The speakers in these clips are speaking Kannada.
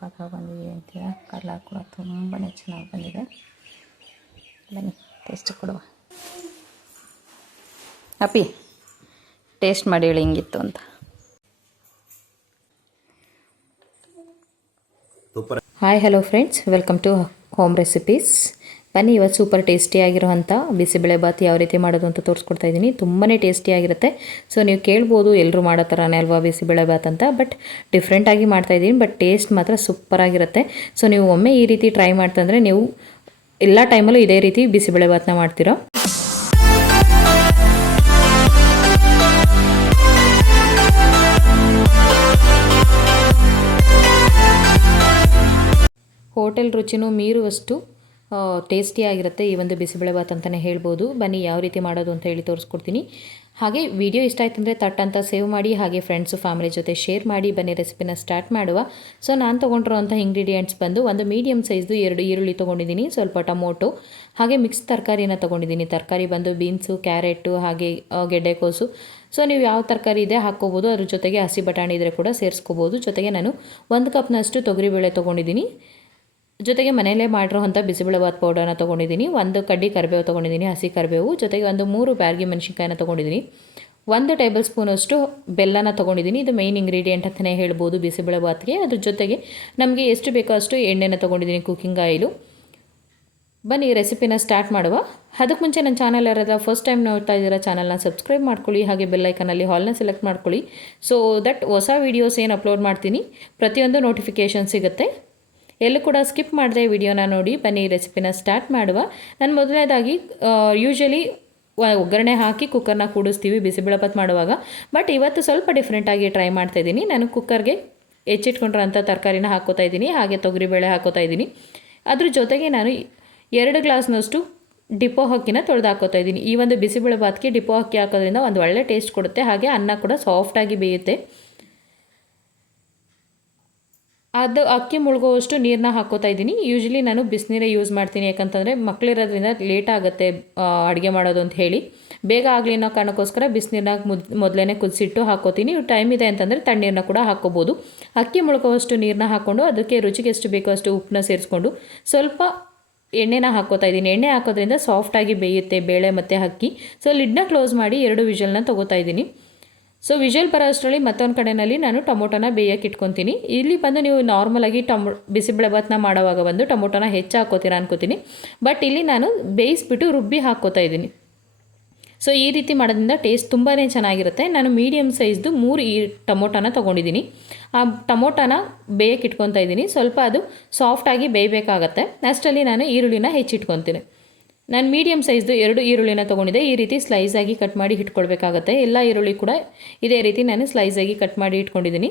ಸಖತ್ತಾಗಿ ಬಂದಿದೆ ಅಂತೀರ. ಕಲರ್ ಕೂಡ ತುಂಬಾ ಚೆನ್ನಾಗಿ ಬಂದಿದೆ. ಬನ್ನಿ ಟೇಸ್ಟ್ ಕೊಡುವ. ಅಪ್ಪಿ ಟೇಸ್ಟ್ ಮಾಡಿ ಹೇಳಿ ಹೆಂಗಿತ್ತು ಅಂತ. Hi hello friends, welcome to home recipes. ಬನ್ನಿ ಇವತ್ತು ಸೂಪರ್ ಟೇಸ್ಟಿಯಾಗಿರೋವಂಥ ಬಿಸಿಬೇಳೆಬಾತ್ ಯಾವ ರೀತಿ ಮಾಡೋದು ಅಂತ ತೋರಿಸ್ಕೊಡ್ತಾ ಇದ್ದೀನಿ. ತುಂಬಾ ಟೇಸ್ಟಿಯಾಗಿರುತ್ತೆ. ಸೊ ನೀವು ಕೇಳ್ಬೋದು ಎಲ್ಲರೂ ಮಾಡೋ ಥರನೇ ಅಲ್ವಾ ಬಿಸಿಬೇಳೆಬಾತ್ ಅಂತ, ಬಟ್ ಡಿಫ್ರೆಂಟಾಗಿ ಮಾಡ್ತಾಯಿದ್ದೀನಿ. ಬಟ್ ಟೇಸ್ಟ್ ಮಾತ್ರ ಸೂಪರಾಗಿರುತ್ತೆ. ಸೊ ನೀವು ಒಮ್ಮೆ ಈ ರೀತಿ ಟ್ರೈ ಮಾಡ್ತಂದರೆ ನೀವು ಎಲ್ಲ ಟೈಮಲ್ಲೂ ಇದೇ ರೀತಿ ಬಿಸಿಬೇಳೆಬಾತನ್ನ ಮಾಡ್ತೀರಾ. ಹೋಟೆಲ್ ರುಚಿನೂ ಮೀರುವಷ್ಟು ಟೇಸ್ಟಿಯಾಗಿರುತ್ತೆ ಈ ಒಂದು ಬಿಸಿಬೇಳೆಬಾತ್ ಅಂತಲೇ ಹೇಳ್ಬೋದು. ಬನ್ನಿ ಯಾವ ರೀತಿ ಮಾಡೋದು ಅಂತ ಹೇಳಿ ತೋರಿಸ್ಕೊಡ್ತೀನಿ. ಹಾಗೆ ವಿಡಿಯೋ ಇಷ್ಟ ಆಯ್ತು ಅಂದರೆ ತಟ್ ಅಂತ ಸೇವ್ ಮಾಡಿ, ಹಾಗೆ ಫ್ರೆಂಡ್ಸು ಫ್ಯಾಮಿಲಿ ಜೊತೆ ಶೇರ್ ಮಾಡಿ. ಬನ್ನಿ ರೆಸಿಪಿನ ಸ್ಟಾರ್ಟ್ ಮಾಡುವ. ಸೊ ನಾನು ತೊಗೊಂಡಿರೋಂಥ ಇಂಗ್ರೀಡಿಯೆಂಟ್ಸ್ ಬಂದು ಒಂದು ಮೀಡಿಯಮ್ ಸೈಜ್ದು 2 ಈರುಳ್ಳಿ ತೊಗೊಂಡಿದ್ದೀನಿ, ಸ್ವಲ್ಪ ಟೊಮೊಟೊ, ಹಾಗೆ ಮಿಕ್ಸ್ ತರಕಾರಿನ ತೊಗೊಂಡಿದ್ದೀನಿ. ತರಕಾರಿ ಬಂದು ಬೀನ್ಸು, ಕ್ಯಾರೆಟು, ಹಾಗೆ ಗೆಡ್ಡೆಕೋಸು. ಸೊ ನೀವು ಯಾವ ತರಕಾರಿ ಇದೆ ಹಾಕ್ಕೋಬೋದು. ಅದ್ರ ಜೊತೆಗೆ ಹಸಿ ಬಟಾಣಿ ಇದ್ದರೆ ಕೂಡ ಸೇರಿಸ್ಕೋಬೋದು. ಜೊತೆಗೆ ನಾನು 1 ಕಪ್ನಷ್ಟು ತೊಗರಿಬೇಳೆ ತೊಗೊಂಡಿದ್ದೀನಿ. ಜೊತೆಗೆ ಮನೆಯಲ್ಲೇ ಮಾಡಿರೋಂಥ ಬಿಸಿಬೇಳೆಬಾತ್ ಪೌಡರ್ನ ತೊಗೊಂಡಿದ್ದೀನಿ. 1 ಕಡ್ಡಿ ಕರಿಬೇವು ತೊಗೊಂಡಿದ್ದೀನಿ, ಹಸಿ ಕರಿಬೇವು. ಜೊತೆಗೆ ಒಂದು 3 ಬ್ಯಾಡಗಿ ಮೆಣಸಿನ್ಕಾಯಿನ ತೊಗೊಂಡಿದ್ದೀನಿ. 1 ಟೇಬಲ್ ಸ್ಪೂನಷ್ಟು ಬೆಲ್ಲನ ತೊಗೊಂಡಿದ್ದೀನಿ. ಇದು ಮೇಯ್ನ್ ಇಂಗ್ರೀಡಿಯೆಂಟ್ ಅಂತಲೇ ಹೇಳ್ಬೋದು ಬಿಸಿಬೇಳೆಬಾತ್ಗೆ. ಅದ್ರ ಜೊತೆಗೆ ನಮಗೆ ಎಷ್ಟು ಬೇಕೋ ಅಷ್ಟು ಎಣ್ಣೆನ ತೊಗೊಂಡಿದ್ದೀನಿ, ಕುಕ್ಕಿಂಗ್ ಆಯಿಲು. ಬನ್ನಿ ರೆಸಿಪಿನ ಸ್ಟಾರ್ಟ್ ಮಾಡುವ. ಅದಕ್ಕೆ ಮುಂಚೆ ನನ್ನ ಚಾನಲ್ ಯಾರಾದ್ರೂ ಫಸ್ಟ್ ಟೈಮ್ ನೋಡ್ತಾ ಇದ್ದೀರಾ ಚಾನಲ್ನ ಸಬ್ಸ್ಕ್ರೈಬ್ ಮಾಡ್ಕೊಳ್ಳಿ, ಹಾಗೆ ಬೆಲ್ಲೈಕನಲ್ಲಿ ಹಾಲ್ನ ಸೆಲೆಕ್ಟ್ ಮಾಡ್ಕೊಳ್ಳಿ. ಸೊ ದಟ್ ಹೊಸ ವೀಡಿಯೋಸ್ ಏನು ಅಪ್ಲೋಡ್ ಮಾಡ್ತೀನಿ ಪ್ರತಿಯೊಂದು ನೋಟಿಫಿಕೇಷನ್ ಸಿಗುತ್ತೆ. ಎಲ್ಲೂ ಕೂಡ ಸ್ಕಿಪ್ ಮಾಡಿದೆ ವಿಡಿಯೋನ ನೋಡಿ. ಬನ್ನಿ ರೆಸಿಪಿನ ಸ್ಟಾರ್ಟ್ ಮಾಡುವ. ನಾನು ಮೊದಲನೇದಾಗಿ ಯೂಶ್ವಲಿ ಒಗ್ಗರಣೆ ಹಾಕಿ ಕುಕ್ಕರ್ನ ಕೂಡಿಸ್ತೀವಿ ಬಿಸಿಬೇಳೆಬಾತ್ ಮಾಡುವಾಗ, ಬಟ್ ಇವತ್ತು ಸ್ವಲ್ಪ ಡಿಫ್ರೆಂಟಾಗಿ ಟ್ರೈ ಮಾಡ್ತಾಯಿದ್ದೀನಿ. ನಾನು ಕುಕ್ಕರ್ಗೆ ಹೆಚ್ಚಿಟ್ಕೊಂಡಿರೋಂಥ ತರಕಾರಿನ ಹಾಕೋತಾ ಇದ್ದೀನಿ, ಹಾಗೆ ತೊಗರಿಬೇಳೆ ಹಾಕೋತಾ ಇದ್ದೀನಿ. ಅದ್ರ ಜೊತೆಗೆ ನಾನು 2 ಗ್ಲಾಸ್ನಷ್ಟು ಡಿಪೋ ಅಕ್ಕಿನ ತೊಳೆದು ಹಾಕೋತಾ ಇದ್ದೀನಿ. ಈ ಒಂದು ಬಿಸಿಬೇಳೆಬಾತ್ಗೆ ಡಿಪೋ ಅಕ್ಕಿ ಹಾಕೋದ್ರಿಂದ ಒಂದು ಒಳ್ಳೆ ಟೇಸ್ಟ್ ಕೊಡುತ್ತೆ, ಹಾಗೆ ಅನ್ನ ಕೂಡ ಸಾಫ್ಟಾಗಿ ಬೇಯುತ್ತೆ. ಅದು ಅಕ್ಕಿ ಮುಳುಗೋವಷ್ಟು ನೀರನ್ನ ಹಾಕೋತಾ ಇದ್ದೀನಿ. ಯೂಶ್ವಲಿ ನಾನು ಬಿಸಿನೀರೇ ಯೂಸ್ ಮಾಡ್ತೀನಿ, ಯಾಕಂತಂದರೆ ಮಕ್ಕಳಿರೋದ್ರಿಂದ ಲೇಟ್ ಆಗುತ್ತೆ ಅಡುಗೆ ಮಾಡೋದು ಅಂತ ಹೇಳಿ. ಬೇಗ ಆಗಲಿ ಅನ್ನೋ ಕಾರಣಕ್ಕೋಸ್ಕರ ಬಿಸಿನೀರನ್ನ ಮೊದಲೇ ಕುದಿಸಿಟ್ಟು ಹಾಕೋತೀನಿ. ಟೈಮ್ ಇದೆ ಅಂತಂದರೆ ತಣ್ಣೀರನ್ನ ಕೂಡ ಹಾಕ್ಕೋಬೋದು. ಅಕ್ಕಿ ಮುಳುಗೋವಷ್ಟು ನೀರನ್ನ ಹಾಕ್ಕೊಂಡು ಅದಕ್ಕೆ ರುಚಿಗೆ ಎಷ್ಟು ಬೇಕೋ ಅಷ್ಟು ಉಪ್ಪನ್ನ ಸೇರಿಸ್ಕೊಂಡು ಸ್ವಲ್ಪ ಎಣ್ಣೆನ ಹಾಕೋತಾ ಇದ್ದೀನಿ. ಎಣ್ಣೆ ಹಾಕೋದ್ರಿಂದ ಸಾಫ್ಟಾಗಿ ಬೇಯುತ್ತೆ ಬೇಳೆ ಮತ್ತು ಅಕ್ಕಿ. ಸೊ ಲಿಡ್ನ ಕ್ಲೋಸ್ ಮಾಡಿ 2 ವಿಷಲ್ನ ತೊಗೋತಾ ಇದ್ದೀನಿ. ಸೊ ವಿಷಲ್ ಬರೋ ಅಷ್ಟರಲ್ಲಿ ಮತ್ತೊಂದು ಕಡೆಯಲ್ಲಿ ನಾನು ಟೊಮೊಟೊನ ಬೇಯಕ್ಕೆ ಇಟ್ಕೊತೀನಿ. ಇಲ್ಲಿ ಬಂದು ನೀವು ನಾರ್ಮಲಾಗಿ ಬಿಸಿಬೇಳೆಬಾತ್ನ ಮಾಡೋವಾಗ ಬಂದು ಟೊಮೊಟೊನ ಹೆಚ್ಚು ಹಾಕೋತೀರಾ ಅನ್ಕೋತೀನಿ, ಬಟ್ ಇಲ್ಲಿ ನಾನು ಬೇಯಿಸ್ಬಿಟ್ಟು ರುಬ್ಬಿ ಹಾಕ್ಕೋತಾ ಇದ್ದೀನಿ. ಸೊ ಈ ರೀತಿ ಮಾಡೋದ್ರಿಂದ ಟೇಸ್ಟ್ ತುಂಬಾ ಚೆನ್ನಾಗಿರುತ್ತೆ. ನಾನು ಮೀಡಿಯಮ್ ಸೈಜ್ದು 3 ಟೊಮೊಟೊನ ತೊಗೊಂಡಿದ್ದೀನಿ. ಆ ಟೊಮೊಟೊನ ಬೇಯಕ್ಕೆ ಇಟ್ಕೊತಾ ಇದ್ದೀನಿ. ಸ್ವಲ್ಪ ಅದು ಸಾಫ್ಟಾಗಿ ಬೇಯಬೇಕಾಗತ್ತೆ. ಅಷ್ಟರಲ್ಲಿ ನಾನು ಈರುಳ್ಳಿನ ಹೆಚ್ಚಿಟ್ಕೊತೀನಿ. ನಾನು ಮೀಡಿಯಮ್ ಸೈಜ್ದು 2 ಈರುಳ್ಳಿನ ತೊಗೊಂಡಿದ್ದೆ. ಈ ರೀತಿ ಸ್ಲೈಸಾಗಿ ಕಟ್ ಮಾಡಿ ಇಟ್ಕೊಳ್ಬೇಕಾಗತ್ತೆ. ಎಲ್ಲ ಈರುಳ್ಳಿ ಕೂಡ ಇದೇ ರೀತಿ ನಾನು ಸ್ಲೈಸಾಗಿ ಕಟ್ ಮಾಡಿ ಇಟ್ಕೊಂಡಿದ್ದೀನಿ.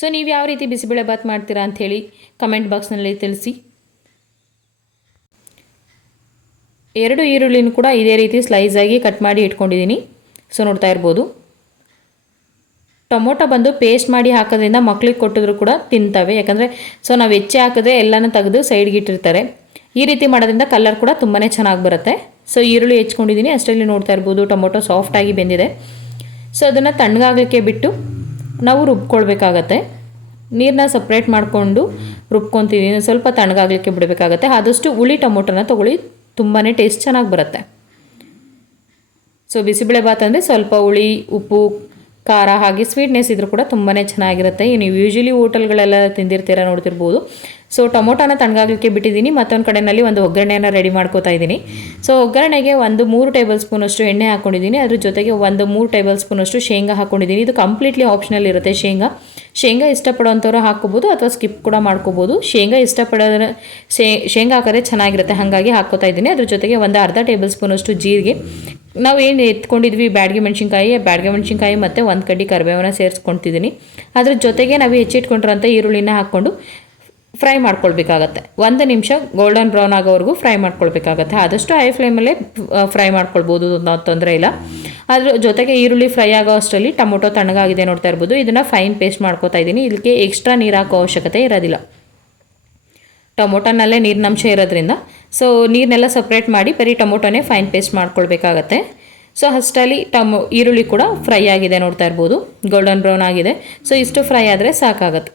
ಸೊ ನೀವು ಯಾವ ರೀತಿ ಬಿಸಿಬೇಳೆಬಾತ್ ಮಾಡ್ತೀರಾ ಅಂಥೇಳಿ ಕಮೆಂಟ್ ಬಾಕ್ಸ್ನಲ್ಲಿ ತಿಳಿಸಿ. 2 ಈರುಳ್ಳಿನೂ ಕೂಡ ಇದೇ ರೀತಿ ಸ್ಲೈಸಾಗಿ ಕಟ್ ಮಾಡಿ ಇಟ್ಕೊಂಡಿದ್ದೀನಿ. ಸೊ ನೋಡ್ತಾ ಇರ್ಬೋದು. ಟೊಮೊಟೊ ಬಂದು ಪೇಸ್ಟ್ ಮಾಡಿ ಹಾಕೋದ್ರಿಂದ ಮಕ್ಳಿಗೆ ಕೊಟ್ಟಿದ್ರು ಕೂಡ ತಿಂತವೆ, ಯಾಕಂದರೆ ಸೊ ನಾವು ಹೆಚ್ಚೆ ಹಾಕಿದ್ರೆ ಎಲ್ಲನೂ ತೆಗೆದು ಸೈಡ್ಗೆ ಇಟ್ಟಿರ್ತಾರೆ. ಈ ರೀತಿ ಮಾಡೋದ್ರಿಂದ ಕಲರ್ ಕೂಡ ತುಂಬಾ ಚೆನ್ನಾಗಿ ಬರುತ್ತೆ. ಸೊ ಈರುಳ್ಳಿ ಹೆಚ್ಕೊಂಡಿದ್ದೀನಿ. ಅಷ್ಟರಲ್ಲಿ ನೋಡ್ತಾ ಇರ್ಬೋದು ಟೊಮೊಟೊ ಸಾಫ್ಟಾಗಿ ಬೆಂದಿದೆ. ಸೊ ಅದನ್ನು ತಣ್ಣಗಾಗಲಿಕ್ಕೆ ಬಿಟ್ಟು ನಾವು ರುಬ್ಕೊಳ್ಬೇಕಾಗತ್ತೆ. ನೀರನ್ನ ಸಪ್ರೇಟ್ ಮಾಡಿಕೊಂಡು ರುಬ್ಕೊತಿದ್ದೀನಿ. ಸ್ವಲ್ಪ ತಣ್ಣಗಾಗಲಿಕ್ಕೆ ಬಿಡಬೇಕಾಗತ್ತೆ. ಆದಷ್ಟು ಹುಳಿ ಟೊಮೊಟೊನ ತೊಗೊಳ್ಳಿ, ತುಂಬಾ ಟೇಸ್ಟ್ ಚೆನ್ನಾಗಿ ಬರುತ್ತೆ. ಸೊ ಬಿಸಿಬೇಳೆಬಾತ್ ಅಂದರೆ ಸ್ವಲ್ಪ ಹುಳಿ, ಉಪ್ಪು, ಖಾರ ಹಾಗೆ ಸ್ವೀಟ್ನೆಸ್ ಇದ್ರೂ ಕೂಡ ತುಂಬಾ ಚೆನ್ನಾಗಿರುತ್ತೆ. ನೀವು ಯೂಶ್ವಲಿ ಹೋಟೆಲ್ಗಳೆಲ್ಲ ತಿಂದಿರ್ತೀರ, ನೋಡ್ತಿರ್ಬೋದು. ಸೊ ಟೊಮೊಟೊನ ತಣ್ಣಗಾಗಲಿಕ್ಕೆ ಬಿಟ್ಟಿದ್ದೀನಿ. ಮತ್ತೊಂದು ಕಡೆಯಲ್ಲಿ ಒಂದು ಒಗ್ಗರಣೆಯನ್ನು ರೆಡಿ ಮಾಡ್ಕೋತಾ ಇದ್ದೀನಿ. ಸೊ ಒಗ್ಗರಣೆಗೆ 3 ಟೇಬಲ್ ಸ್ಪೂನಷ್ಟು ಎಣ್ಣೆ ಹಾಕ್ಕೊಂಡಿದ್ದೀನಿ. ಅದ್ರ ಜೊತೆಗೆ 3 ಟೇಬಲ್ ಸ್ಪೂನಷ್ಟು ಶೇಂಗಾ ಹಾಕ್ಕೊಂಡಿದ್ದೀನಿ. ಇದು ಕಂಪ್ಲೀಟ್ಲಿ ಆಪ್ಷನಲ್ ಇರುತ್ತೆ. ಶೇಂಗಾ ಇಷ್ಟಪಡೋವಂಥವ್ರು ಹಾಕ್ಕೋಬೋದು ಅಥವಾ ಸ್ಕಿಪ್ ಕೂಡ ಮಾಡ್ಕೋಬೋದು. ಶೇಂಗಾ ಇಷ್ಟಪಡೋದ್ರೆ ಶೇಂಗಾ ಹಾಕೋದ್ರೆ ಚೆನ್ನಾಗಿರುತ್ತೆ, ಹಾಗಾಗಿ ಹಾಕ್ಕೋತಾ ಇದ್ದೀನಿ. ಅದ್ರ ಜೊತೆಗೆ ಒಂದು ಅರ್ಧ ಟೇಬಲ್ ಸ್ಪೂನಷ್ಟು ಜೀರಿಗೆ, ನಾವು ಏನು ಎತ್ಕೊಂಡಿದ್ವಿ ಬ್ಯಾಡಗಿ ಮೆಣಸಿನ್ಕಾಯಿ ಮತ್ತು 1 ಕಡ್ಡಿ ಕರಿಬೇವನ್ನ ಸೇರಿಸ್ಕೊಳ್ತಿದ್ದೀನಿ. ಅದ್ರ ಜೊತೆಗೆ ನಾವು ಹೆಚ್ಚಿಟ್ಕೊಂಡಿರೋಂಥ ಈರುಳ್ಳಿನ ಹಾಕ್ಕೊಂಡು ಫ್ರೈ ಮಾಡ್ಕೊಳ್ಬೇಕಾಗತ್ತೆ. 1 ನಿಮಿಷ ಗೋಲ್ಡನ್ ಬ್ರೌನ್ ಆಗೋವರೆಗೂ ಫ್ರೈ ಮಾಡ್ಕೊಳ್ಬೇಕಾಗತ್ತೆ. ಆದಷ್ಟು ಹೈ ಫ್ಲೇಮಲ್ಲೇ ಫ್ರೈ ಮಾಡ್ಕೊಳ್ಬೋದು, ತೊಂದರೆ ಇಲ್ಲ. ಅದ್ರ ಜೊತೆಗೆ ಈರುಳ್ಳಿ ಫ್ರೈ ಆಗೋ ಅಷ್ಟರಲ್ಲಿ ಟೊಮೊಟೊ ತಣ್ಣಗಾಗಿದೆ, ನೋಡ್ತಾ ಇರ್ಬೋದು. ಇದನ್ನು ಫೈನ್ ಪೇಸ್ಟ್ ಮಾಡ್ಕೊತಾ ಇದ್ದೀನಿ. ಇದಕ್ಕೆ ಎಕ್ಸ್ಟ್ರಾ ನೀರು ಹಾಕೋ ಅವಶ್ಯಕತೆ ಇರೋದಿಲ್ಲ. ಟೊಮೊಟೊನಲ್ಲೇ ನೀರಿನಂಶ ಇರೋದ್ರಿಂದ ಸೊ ನೀರನ್ನೆಲ್ಲ ಸಪ್ರೇಟ್ ಮಾಡಿ ಬರೀ ಟೊಮೊಟೊನೇ ಫೈನ್ ಪೇಸ್ಟ್ ಮಾಡ್ಕೊಳ್ಬೇಕಾಗತ್ತೆ. ಸೊ ಅಷ್ಟರಲ್ಲಿ ಈರುಳ್ಳಿ ಕೂಡ ಫ್ರೈ ಆಗಿದೆ, ನೋಡ್ತಾ ಇರ್ಬೋದು ಗೋಲ್ಡನ್ ಬ್ರೌನ್ ಆಗಿದೆ. ಸೊ ಇಷ್ಟು ಫ್ರೈ ಆದರೆ ಸಾಕಾಗತ್ತೆ.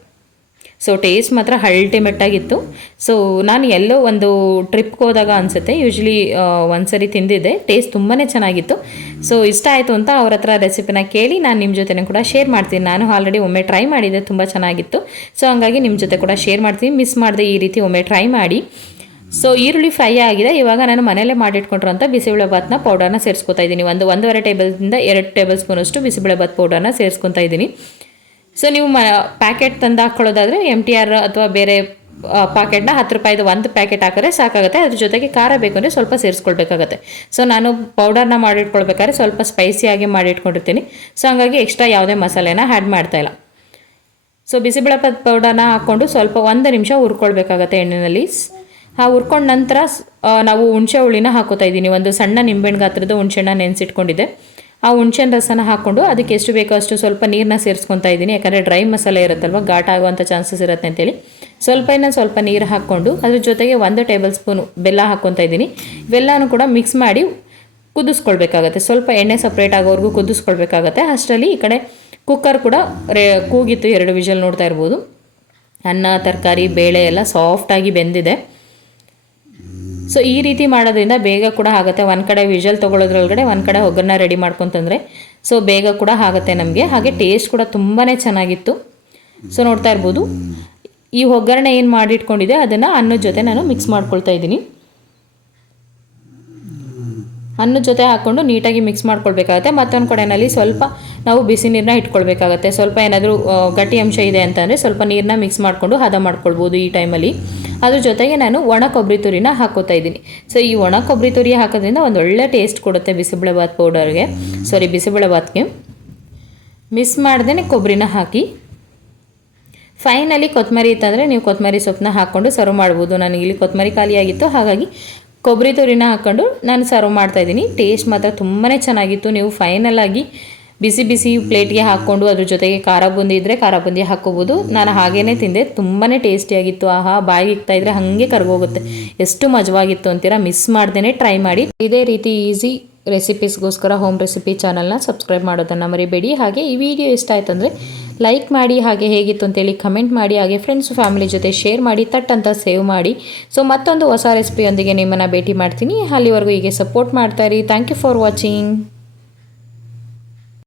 ಸೊ ಟೇಸ್ಟ್ ಮಾತ್ರ ಅಲ್ಟಿಮೇಟ್ ಆಗಿತ್ತು. ಸೊ ನಾನು ಎಲ್ಲೋ ಒಂದು ಟ್ರಿಪ್ಗೆ ಹೋದಾಗ ಅನಿಸುತ್ತೆ, ಯೂಶ್ವಲಿ ಒಂದ್ಸರಿ ತಿಂದಿದ್ದೆ, ಟೇಸ್ಟ್ ತುಂಬಾ ಚೆನ್ನಾಗಿತ್ತು. ಸೊ ಇಷ್ಟ ಆಯಿತು ಅಂತ ಅವ್ರ ಹತ್ರ ರೆಸಿಪಿನ ಕೇಳಿ ನಾನು ನಿಮ್ಮ ಜೊತೆನೂ ಕೂಡ ಶೇರ್ ಮಾಡ್ತೀನಿ. ನಾನು ಆಲ್ರೆಡಿ ಒಮ್ಮೆ ಟ್ರೈ ಮಾಡಿದ್ದೆ, ತುಂಬ ಚೆನ್ನಾಗಿತ್ತು. ಸೊ ಹಂಗಾಗಿ ನಿಮ್ಮ ಜೊತೆ ಕೂಡ ಶೇರ್ ಮಾಡ್ತೀನಿ. ಮಿಸ್ ಮಾಡಿದೆ, ಈ ರೀತಿ ಒಮ್ಮೆ ಟ್ರೈ ಮಾಡಿ. ಸೊ ಈರುಳ್ಳಿ ಫ್ರೈ ಆಗಿದೆ. ಇವಾಗ ನಾನು ಮನೆಯಲ್ಲೇ ಮಾಡಿಟ್ಕೊಂಡಿರೋಂಥ ಬಿಸಿಬೇಳೆಭಾತನ ಪೌಡರ್ನ ಸೇರಿಸ್ಕೊತಾ ಇದ್ದೀನಿ. 1-1.5 ಟೇಬಲ್ನಿಂದ 2 ಟೇಬಲ್ ಸ್ಪೂನಷ್ಟು ಬಿಸಿಬೇಳೆಭಾತ್ ಪೌಡರ್ನ ಸೇರಿಸ್ಕೊತಾ ಇದ್ದೀನಿ. ಸೊ ನೀವು ಪ್ಯಾಕೆಟ್ ತಂದು ಹಾಕ್ಕೊಳ್ಳೋದಾದರೆ MTR ಅಥವಾ ಬೇರೆ ಪ್ಯಾಕೆಟ್ನ 10 ರೂಪಾಯಿದು ಒಂದು ಪ್ಯಾಕೆಟ್ ಹಾಕಿದ್ರೆ ಸಾಕಾಗುತ್ತೆ. ಅದ್ರ ಜೊತೆಗೆ ಖಾರ ಬೇಕು ಅಂದರೆ ಸ್ವಲ್ಪ ಸೇರಿಸ್ಕೊಳ್ಬೇಕಾಗತ್ತೆ. ಸೊ ನಾನು ಪೌಡರ್ನ ಮಾಡಿಟ್ಕೊಳ್ಬೇಕಾದ್ರೆ ಸ್ವಲ್ಪ ಸ್ಪೈಸಿಯಾಗಿ ಮಾಡಿಟ್ಕೊಂಡಿರ್ತೀನಿ. ಸೊ ಹಂಗಾಗಿ ಎಕ್ಸ್ಟ್ರಾ ಯಾವುದೇ ಮಸಾಲೆನ ಆ್ಯಡ್ ಮಾಡ್ತಾಯಿಲ್ಲ. ಸೊ ಬಿಸಿಬೇಳೆಭಾತ್ ಪೌಡರ್ನ ಹಾಕ್ಕೊಂಡು ಸ್ವಲ್ಪ 1 ನಿಮಿಷ ಹುರ್ಕೊಳ್ಬೇಕಾಗತ್ತೆ ಎಣ್ಣೆಯಲ್ಲಿ. ಹುರ್ಕೊಂಡ ನಂತರ ನಾವು ಹುಣಸೆ ಹುಳಿನ ಹಾಕೋತಾ ಇದ್ದೀನಿ. ಒಂದು ಸಣ್ಣ ನಿಂಬೆಹಣ್ಣು ಗಾತ್ರದ ಹುಣಸೆಹಣ್ಣ ನೆನೆಸಿಟ್ಕೊಂಡಿದ್ದೆ. ಆ ಹುಣಸೆಹಣ್ಣು ರಸನ ಹಾಕ್ಕೊಂಡು ಅದಕ್ಕೆ ಎಷ್ಟು ಬೇಕೋ ಅಷ್ಟು ಸ್ವಲ್ಪ ನೀರನ್ನ ಸೇರಿಸ್ಕೊತಾ ಇದ್ದೀನಿ. ಯಾಕಂದರೆ ಡ್ರೈ ಮಸಾಲೆ ಇರುತ್ತಲ್ವ, ಘಾಟ ಆಗುವಂಥ ಚಾನ್ಸಸ್ ಇರುತ್ತೆ ಅಂತೇಳಿ ಸ್ವಲ್ಪ ನೀರು ಹಾಕ್ಕೊಂಡು ಅದ್ರ ಜೊತೆಗೆ 1 ಟೇಬಲ್ ಸ್ಪೂನು ಬೆಲ್ಲ ಹಾಕ್ಕೊತಾ ಇದ್ದೀನಿ. ಇವೆಲ್ಲನೂ ಕೂಡ ಮಿಕ್ಸ್ ಮಾಡಿ ಕುದಿಸ್ಕೊಳ್ಬೇಕಾಗತ್ತೆ. ಸ್ವಲ್ಪ ಎಣ್ಣೆ ಸಪ್ರೇಟ್ ಆಗೋವರೆಗೂ ಕುದಿಸ್ಕೊಳ್ಬೇಕಾಗತ್ತೆ. ಅಷ್ಟರಲ್ಲಿ ಈ ಕಡೆ ಕುಕ್ಕರ್ ಕೂಡ ಕೂಗಿತ್ತು, 2 ವಿಷಲ್ ನೋಡ್ತಾ ಇರ್ಬೋದು. ಅನ್ನ, ತರಕಾರಿ, ಬೇಳೆ ಎಲ್ಲ ಸಾಫ್ಟಾಗಿ ಬೆಂದಿದೆ. ಸೊ ಈ ರೀತಿ ಮಾಡೋದ್ರಿಂದ ಬೇಗ ಕೂಡ ಆಗುತ್ತೆ. ಒಂದು ಕಡೆ ವಿಷಲ್ ತೊಗೊಳೋದ್ರೊಳಗಡೆ ಒಂದು ಕಡೆ ಒಗ್ಗರಣೆ ರೆಡಿ ಮಾಡ್ಕೊತಂದರೆ ಸೊ ಬೇಗ ಕೂಡ ಆಗುತ್ತೆ ನಮಗೆ. ಹಾಗೆ ಟೇಸ್ಟ್ ಕೂಡ ತುಂಬಾ ಚೆನ್ನಾಗಿತ್ತು. ಸೊ ನೋಡ್ತಾ ಇರ್ಬೋದು, ಈ ಒಗ್ಗರಣೆ ಏನು ಮಾಡಿಟ್ಕೊಂಡಿದೆ ಅದನ್ನು ಅನ್ನದ ಜೊತೆ ನಾನು ಮಿಕ್ಸ್ ಮಾಡ್ಕೊಳ್ತಾ ಇದ್ದೀನಿ. ಅನ್ನದ ಜೊತೆ ಹಾಕ್ಕೊಂಡು ನೀಟಾಗಿ ಮಿಕ್ಸ್ ಮಾಡ್ಕೊಳ್ಬೇಕಾಗತ್ತೆ. ಮತ್ತೊಂದು ಕಡೆಯಲ್ಲಿ ಸ್ವಲ್ಪ ನಾವು ಬಿಸಿ ನೀರನ್ನ ಇಟ್ಕೊಳ್ಬೇಕಾಗತ್ತೆ. ಸ್ವಲ್ಪ ಏನಾದರೂ ಗಟ್ಟಿ ಅಂಶ ಇದೆ ಅಂತಂದರೆ ಸ್ವಲ್ಪ ನೀರನ್ನ ಮಿಕ್ಸ್ ಮಾಡಿಕೊಂಡು ಹದ ಮಾಡ್ಕೊಳ್ಬೋದು ಈ ಟೈಮಲ್ಲಿ. ಅದ್ರ ಜೊತೆಗೆ ನಾನು ಒಣ ಕೊಬ್ಬರಿ ತುರಿನ ಹಾಕೋತಾ ಇದ್ದೀನಿ. ಸೊ ಈ ಒಣ ಕೊಬ್ಬರಿ ತುರಿ ಹಾಕೋದ್ರಿಂದ ಒಂದು ಒಳ್ಳೆ ಟೇಸ್ಟ್ ಕೊಡುತ್ತೆ ಬಿಸಿಬೇಳೆಭಾತ್ಗೆ. ಮಿಸ್ ಮಾಡ್ದೇ ಕೊಬ್ಬರಿನ ಹಾಕಿ ಫೈನಲಿ ಕೊತ್ತಂಬರಿ ಇತ್ತಂದರೆ ನೀವು ಕೊತ್ತಂಬರಿ ಸೊಪ್ಪನ್ನ ಹಾಕ್ಕೊಂಡು ಸರ್ವ್ ಮಾಡ್ಬೋದು. ನನಗಿಲ್ಲಿ ಕೊತ್ತಂಬರಿ ಖಾಲಿಯಾಗಿತ್ತು, ಹಾಗಾಗಿ ಕೊಬ್ಬರಿ ತುರಿನ ಹಾಕ್ಕೊಂಡು ನಾನು ಸರ್ವ್ ಮಾಡ್ತಾಯಿದ್ದೀನಿ. ಟೇಸ್ಟ್ ಮಾತ್ರ ತುಂಬಾ ಚೆನ್ನಾಗಿತ್ತು. ನೀವು ಫೈನಲಾಗಿ ಬಿಸಿ ಪ್ಲೇಟ್ಗೆ ಹಾಕ್ಕೊಂಡು ಅದ್ರ ಜೊತೆಗೆ ಖಾರ ಬುಂದಿ ಇದ್ದರೆ ಖಾರ ಬುಂದಿ ಹಾಕ್ಕೋಬೋದು. ನಾನು ಹಾಗೇ ತಿಂದೆ, ತುಂಬಾ ಟೇಸ್ಟಿಯಾಗಿತ್ತು. ಬಾಯಿಗೆ ಇಕ್ತಾ ಇದ್ದರೆ ಹಾಗೆ ಕರ್ಗೋಗುತ್ತೆ, ಎಷ್ಟು ಮಜವಾಗಿತ್ತು ಅಂತೀರಾ. ಮಿಸ್ ಮಾಡ್ದೇ ಟ್ರೈ ಮಾಡಿ. ಇದೇ ರೀತಿ ಈಸಿ ರೆಸಿಪೀಸ್ಗೋಸ್ಕರ ಹೋಮ್ ರೆಸಿಪಿ ಚಾನಲ್ನ ಸಬ್ಸ್ಕ್ರೈಬ್ ಮಾಡೋದನ್ನು ಮರಿಬೇಡಿ. ಹಾಗೆ ಈ ವಿಡಿಯೋ ಇಷ್ಟ ಆಯ್ತು ಅಂದರೆ ಲೈಕ್ ಮಾಡಿ, ಹಾಗೆ ಹೇಗಿತ್ತು ಅಂತೇಳಿ ಕಮೆಂಟ್ ಮಾಡಿ, ಹಾಗೆ ಫ್ರೆಂಡ್ಸ್ ಫ್ಯಾಮಿಲಿ ಜೊತೆ ಶೇರ್ ಮಾಡಿ, ಅಂತ ಸೇವ್ ಮಾಡಿ. ಸೊ ಮತ್ತೊಂದು ಹೊಸ ರೆಸಿಪಿಯೊಂದಿಗೆ ನಿಮ್ಮನ್ನು ಭೇಟಿ ಮಾಡ್ತೀನಿ. ಅಲ್ಲಿವರೆಗೂ ಹೀಗೆ ಸಪೋರ್ಟ್ ಮಾಡ್ತಾಯಿರಿ. Thank you for watching.